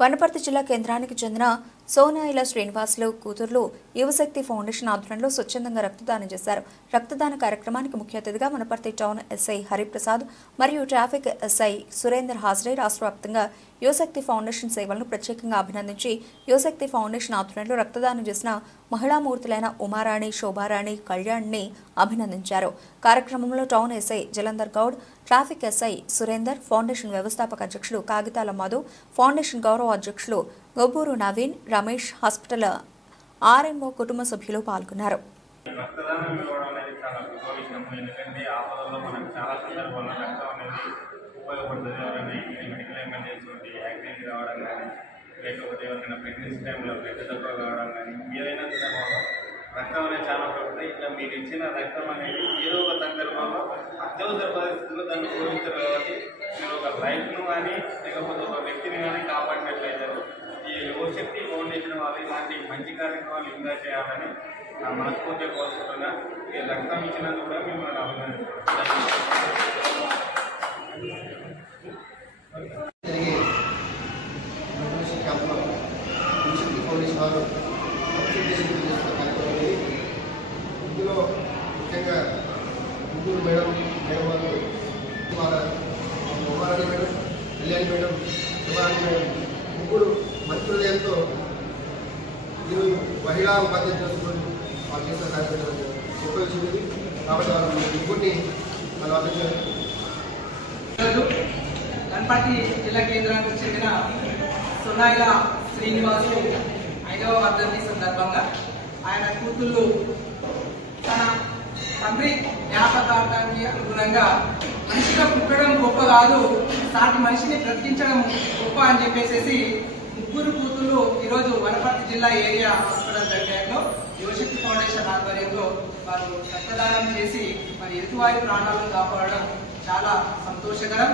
వనపర్తి జిల్లా కేంద్రానికి చెందిన సోనాయిల శ్రీనివాసులు కూతుర్లు యువశక్తి ఫౌండేషన్ ఆధ్వర్యంలో స్వచ్ఛందంగా రక్తదానం చేశారు. రక్తదాన కార్యక్రమానికి ముఖ్య అతిథిగా వనపర్తి టౌన్ ఎస్ఐ హరిప్రసాద్ మరియు ట్రాఫిక్ ఎస్ఐ సురేందర్ హాజరై రాష్ట్ర వ్యాప్తంగా యువశక్తి ఫౌండేషన్ సేవలను ప్రత్యేకంగా అభినందించి యువశక్తి ఫౌండేషన్ ఆధ్వర్యంలో రక్తదానం చేసిన మహిళామూర్తులైన ఉమారాణి, శోభారాణి, కళ్యాణ్ని అభినందించారు. కార్యక్రమంలో town SI Jalandhar Goud, traffic SI Surender, foundation వ్యవస్థాపక అధ్యక్షులు కాగితాల మధు, ఫౌండేషన్ గౌరవ అధ్యక్షులు గొబ్బూరు నవీన్, రమేష్, హాస్పిటల్ ఆర్ఎంఓ కుటుంబ సభ్యులు పాల్గొన్నారు. లేకపోతే ఎవరికైనా ప్రెగ్నెన్సీ టైంలో బ్లడ్ తక్కువ కావడం కానీ ఏదైనా సందర్భంలో రక్తం అనేది చాలా ఉపయోగపడుతుంది. ఇట్లా మీరు ఇచ్చిన రక్తం అనేది ఏదో ఒక సందర్భంలో అత్యవసర పరిస్థితుల్లో దాన్ని ఉపయోగిస్తారు కాబట్టి మీరు ఒక లైఫ్ను కానీ లేకపోతే ఒక వ్యక్తిని కానీ కాపాడినట్లయితారు. ఈ యువశక్తి ఫౌండేషన్ వాళ్ళు ఇలాంటి మంచి కార్యక్రమాలు ఇంకా చేయాలని నా మనస్ఫూర్తిగా కోరుకుంటున్నా. ఈ రక్తం ఇచ్చినందుకు కూడా మిమ్మల్ని అభినందిస్తున్నాను. ఇందులో ముఖ్యంగా ముగ్గురు మేడం వాళ్ళు వాళ్ళ Uma Rani madam, Kalyani madam, Shivarani madam ముగ్గురు మంచి హృదయంతో ఈరోజు మహిళా ఉపాధ్యాయ చేసుకొని వాళ్ళు చేసిన కార్యక్రమం గొప్ప విషయం ఇది. కాబట్టి వాళ్ళు ముగ్గురిని వాళ్ళు ఆలోచించారు. వనపర్తి జిల్లా కేంద్రానికి చెందిన సోనాయిల శ్రీనివాసు 5వ వర్ధంతి సందర్భంగా ఆయన కూతుళ్ళు తన తండ్రి జ్ఞాపకార్థానికి అనుగుణంగా మనిషిగా పుట్టడం గొప్ప కాదు, సాటి మనిషిని బ్రతికించడం గొప్ప అని చెప్పేసి ముగ్గురు కూతుళ్ళు ఈరోజు వనపర్తి జిల్లా ఏరియా హాస్పిటల్ దగ్గరలో యువశక్తి ఫౌండేషన్ ఆధ్వర్యంలో వారు రక్తదానం చేసి మరి ఎదుటివారి ప్రాణాలను కాపాడడం చాలా సంతోషకరం.